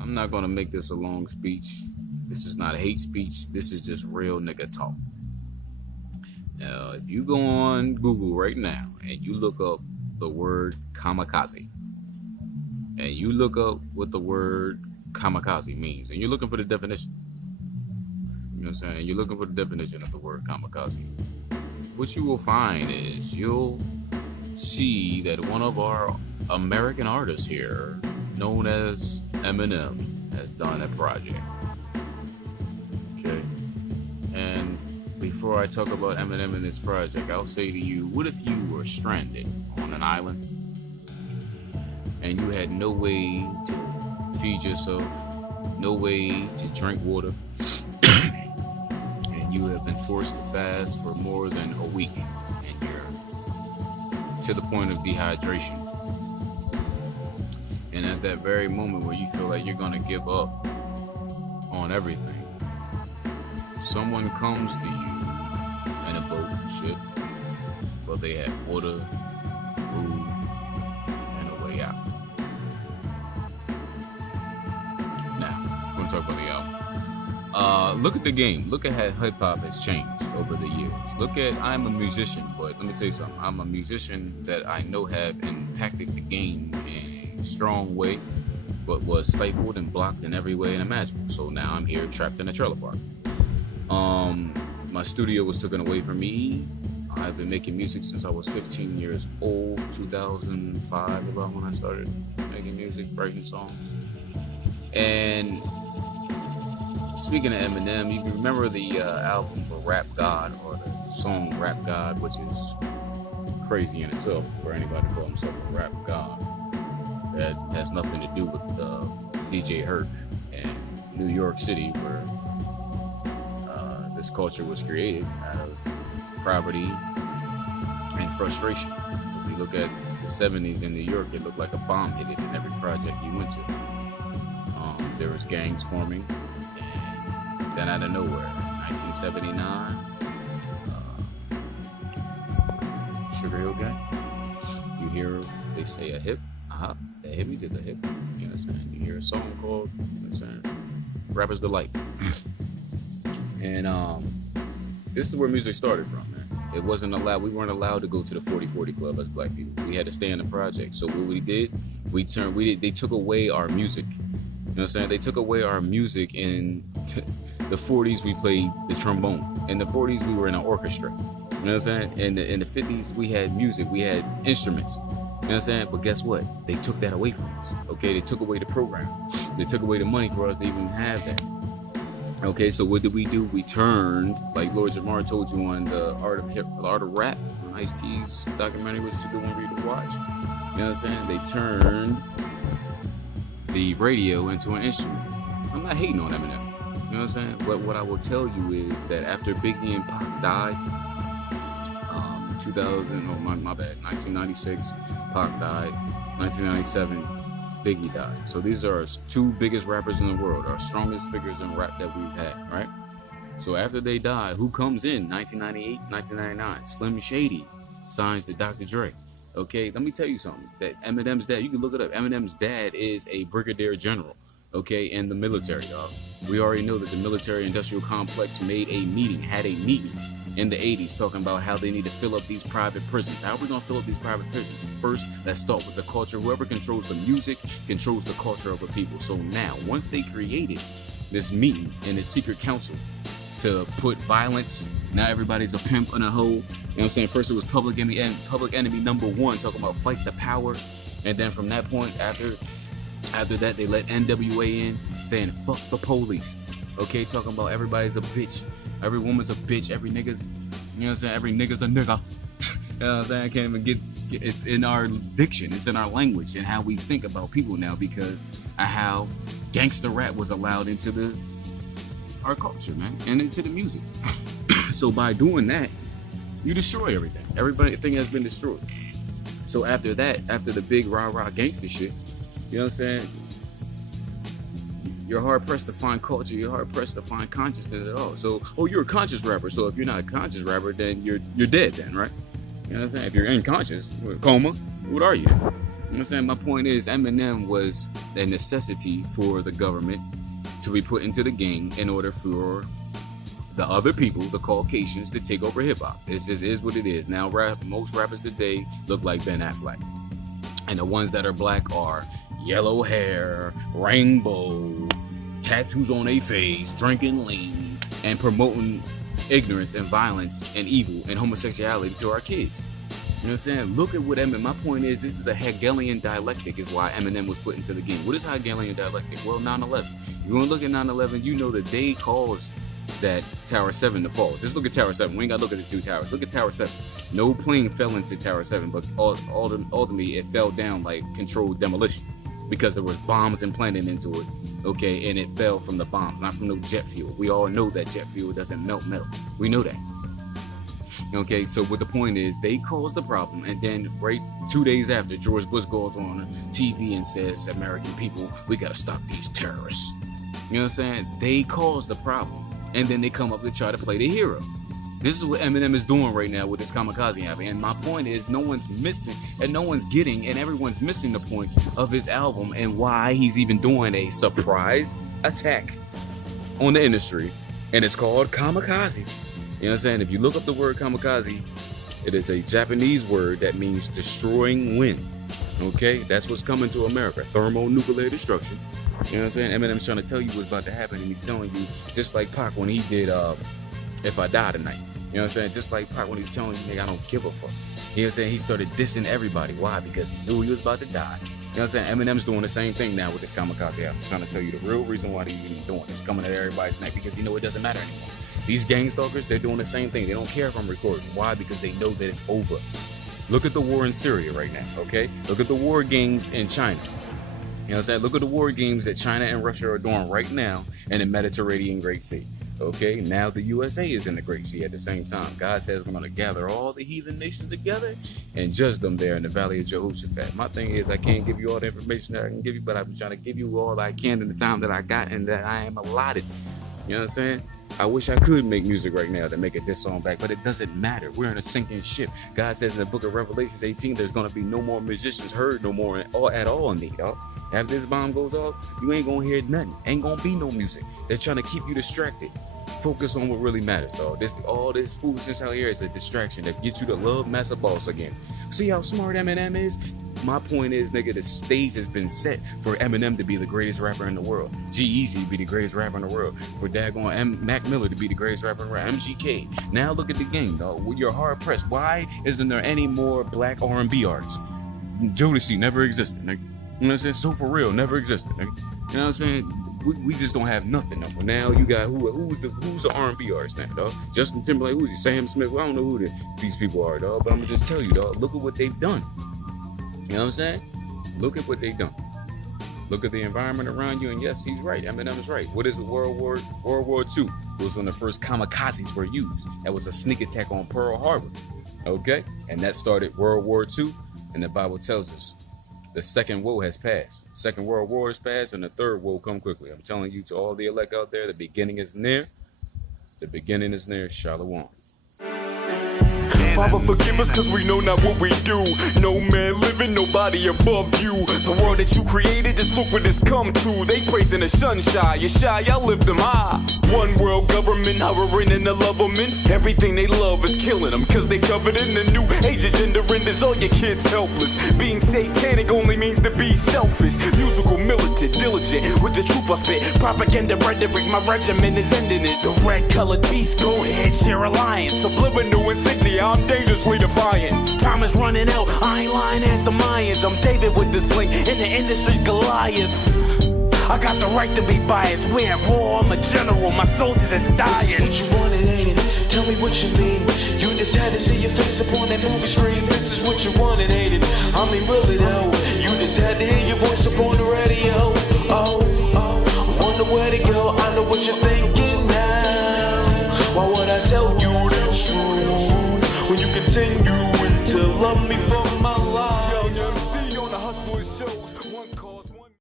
I'm not gonna make this a long speech. This is not a hate speech. This is just real nigga talk. Now, if you go on Google right now and you look up the word kamikaze, and you look up what the word kamikaze means, and you're looking for the definition, you know what I'm saying? You're looking for the definition of the word kamikaze. What you will find is you'll see that one of our American artists here, known as Eminem, has done a project. Okay? And before I talk about Eminem and this project, I'll say to you, what if you were stranded on an island and you had no way to feed yourself, no way to drink water, and you have been forced to fast for more than a week, and you're to the point of dehydration. And at that very moment where you feel like you're gonna give up on everything, someone comes to you in a boat, ship, but they have water, food, and a way out. Now, we're gonna talk about the album. Look at the game. Look at how hip hop has changed over the years. Look at, I'm a musician, but let me tell you something. I'm a musician that I know have impacted the game in a strong way, but was stifled and blocked in every way imaginable. So now I'm here trapped in a trailer park. My studio was taken away from me. I've been making music since I was 15 years old, 2005 about when I started making music, writing songs. And speaking of Eminem, you can remember the album for Rap God, or the song Rap God, which is crazy in itself for anybody to call himself a Rap God. That has nothing to do with DJ Hurt and New York City, where this culture was created out of poverty and frustration. If you look at the 70s in New York, it looked like a bomb hit it in every project you went to. There was gangs forming, and then out of nowhere, 1979, Sugar Hill Gang. You hear they say a hip, the hippie did the hip. You know what I'm saying? You hear a song called, you know what I'm saying, Rapper's Delight. And this is where music started from, man. It wasn't allowed. We weren't allowed to go to the 40/40 club as black people. We had to stay in the project. So what we did, they took away our music. You know what I'm saying? They took away our music. In the 40s, we played the trombone. In the 40s, we were in an orchestra. You know what I'm saying? In the 50s, we had music. We had instruments. You know what I'm saying? But guess what? They took that away from us. Okay? They took away the program. They took away the money for us to even have that. Okay, so what did we do? We turned, like Lord Jamar told you on the Art of Rap, on Ice-T's documentary, which is a good one for you to watch. You know what I'm saying? They turned the radio into an instrument. I'm not hating on Eminem. You know what I'm saying? But what I will tell you is that after Biggie and Pac died, 1996, Pac died. 1997, Biggie died. So these are our two biggest rappers in the world, our strongest figures in rap that we've had, right? So after they die, who comes in? 1998, 1999, Slim Shady signs to Dr. Dre. Okay, let me tell you something. That Eminem's dad, you can look it up. Eminem's dad is a brigadier general, okay, in the military, dog. We already know that the military-industrial complex had a meeting in the 80s talking about how they need to fill up these private prisons. How are we going to fill up these private prisons? First, let's start with the culture. Whoever controls the music controls the culture of a people. So now, once they created this meeting in this secret council to put violence, now everybody's a pimp and a hoe. You know what I'm saying? First it was Public Enemy #1 talking about fight the power. And then from that point, after that, they let NWA in saying fuck the police. Okay, talking about everybody's a bitch. Every woman's a bitch. Every nigga's, you know what I'm saying? Every nigga's a nigga. You know what I'm saying? I can't even get, it's in our diction. It's in our language and how we think about people now because of how gangster rap was allowed into our culture, man, and into the music. So by doing that, you destroy everything. Everything has been destroyed. So after that, after the big rah-rah gangster shit, you know what I'm saying? You're hard pressed to find culture. You're hard pressed to find consciousness at all. So, you're a conscious rapper. So if you're not a conscious rapper, then you're dead then, right? You know what I'm saying? If you're unconscious, coma, what are you? You know what know what I'm saying? My point is, Eminem was a necessity for the government to be put into the game in order for the other people, the Caucasians, to take over hip-hop. It just is what it is. Now, most rappers today look like Ben Affleck. And the ones that are black are yellow hair, rainbow, tattoos on their face, drinking lean, and promoting ignorance and violence and evil and homosexuality to our kids. You know what I'm saying? Look at what Eminem, my point is, this is a Hegelian dialectic is why Eminem was put into the game. What is Hegelian dialectic? Well, 9/11. You want to look at 9/11, you know that they caused that Tower 7 to fall. Just look at Tower 7. We ain't got to look at the two towers. Look at Tower 7. No plane fell into Tower 7, but ultimately it fell down like controlled demolition because there was bombs implanted into it, okay, and it fell from the bombs, not from no jet fuel. We all know that jet fuel doesn't melt metal. We know that. Okay, so what the point is, they caused the problem, and then right 2 days after, George Bush goes on TV and says, American people, we got to stop these terrorists. You know what I'm saying? They caused the problem, and then they come up to try to play the hero. This is what Eminem is doing right now with this Kamikaze album, and my point is, no one's missing, and no one's getting, and everyone's missing the point of his album and why he's even doing a surprise attack on the industry, and it's called Kamikaze. You know what I'm saying? If you look up the word kamikaze, it is a Japanese word that means destroying wind. Okay? That's what's coming to America. Thermonuclear destruction. You know what I'm saying? Eminem's trying to tell you what's about to happen, and he's telling you, just like Pac when he did If I Die Tonight. You know what I'm saying? Just like Pac when he was telling you, nigga, I don't give a fuck. You know what I'm saying? He started dissing everybody. Why? Because he knew he was about to die. You know what I'm saying? Eminem's doing the same thing now with this Kamikaze album. I'm trying to tell you the real reason why he's even doing this. Coming at everybody's neck because he know it doesn't matter anymore. These gang stalkers, they're doing the same thing. They don't care if I'm recording. Why? Because they know that it's over. Look at the war in Syria right now, okay? Look at the war games in China. You know what I'm saying? Look at the war games that China and Russia are doing right now in the Mediterranean Great Sea. Okay, now the USA is in the Great Sea at the same time. God says we're going to gather all the heathen nations together and judge them there in the Valley of Jehoshaphat. My thing is, I can't give you all the information that I can give you, but I'm trying to give you all I can in the time that I got and that I am allotted. You know what I'm saying? I wish I could make music right now to make a diss song back, but it doesn't matter. We're in a sinking ship. God says in the book of Revelations 18, there's going to be no more musicians heard no more at all in me, dog. After this bomb goes off, you ain't going to hear nothing. Ain't going to be no music. They're trying to keep you distracted. Focus on what really matters, dog. All this foolishness out here is a distraction that gets you to love Master Boss again. See how smart Eminem is? My point is, nigga, the stage has been set for Eminem to be the greatest rapper in the world. G-Eazy to be the greatest rapper in the world. For daggone Mac Miller to be the greatest rapper in the world. MGK. Now look at the game, dog. You're hard pressed. Why isn't there any more black R&B artists? Jodeci never existed, nigga. You know what I'm saying? So For Real never existed, nigga. You know what I'm saying? We just don't have nothing no more. Now you got who's the R&B artist now, dog? Justin Timberlake, who's it? Sam Smith. Well, I don't know who these people are, dog. But I'm gonna just tell you, dog. Look at what they've done. You know what I'm saying? Look at what they've done. Look at the environment around you, and yes, he's right. Eminem is right. What is World War II? It was when the first kamikazes were used. That was a sneak attack on Pearl Harbor. Okay, and that started World War II. And the Bible tells us the second woe has passed. The second World War has passed, and the third woe come quickly. I'm telling you, to all the elect out there, the beginning is near. The beginning is near. Shalom. Father, forgive us cause we know not what we do. No man living, nobody above you. The world that you created, just look what it's come to. They praising the sunshine, you're shy, I lift them high. One world government, hovering in the love of men. Everything they love is killing them cause they covered in the new age agenda renders all your kids helpless. Being satanic only means to be selfish. Musical, militant, diligent, with the truth I spit. Propaganda rhetoric, my regimen is ending it. The red colored beast, go ahead, share alliance. Subliminal insignia, I'm dangerously defiant. Time is running out, I ain't lying as the Mayans. I'm David with the sling, in the industry's Goliath. I got the right to be biased. We're at war, I'm a general, my soldiers is dying. This is what you wanted, ain't it? Tell me what you mean. You just had to see your face upon that movie screen. This is what you wanted, ain't it? I mean, really though. You just had to hear your voice upon the radio. Oh, wonder where to go. I know what you're thinking now. Why would I tell you the truth when you continue to love me?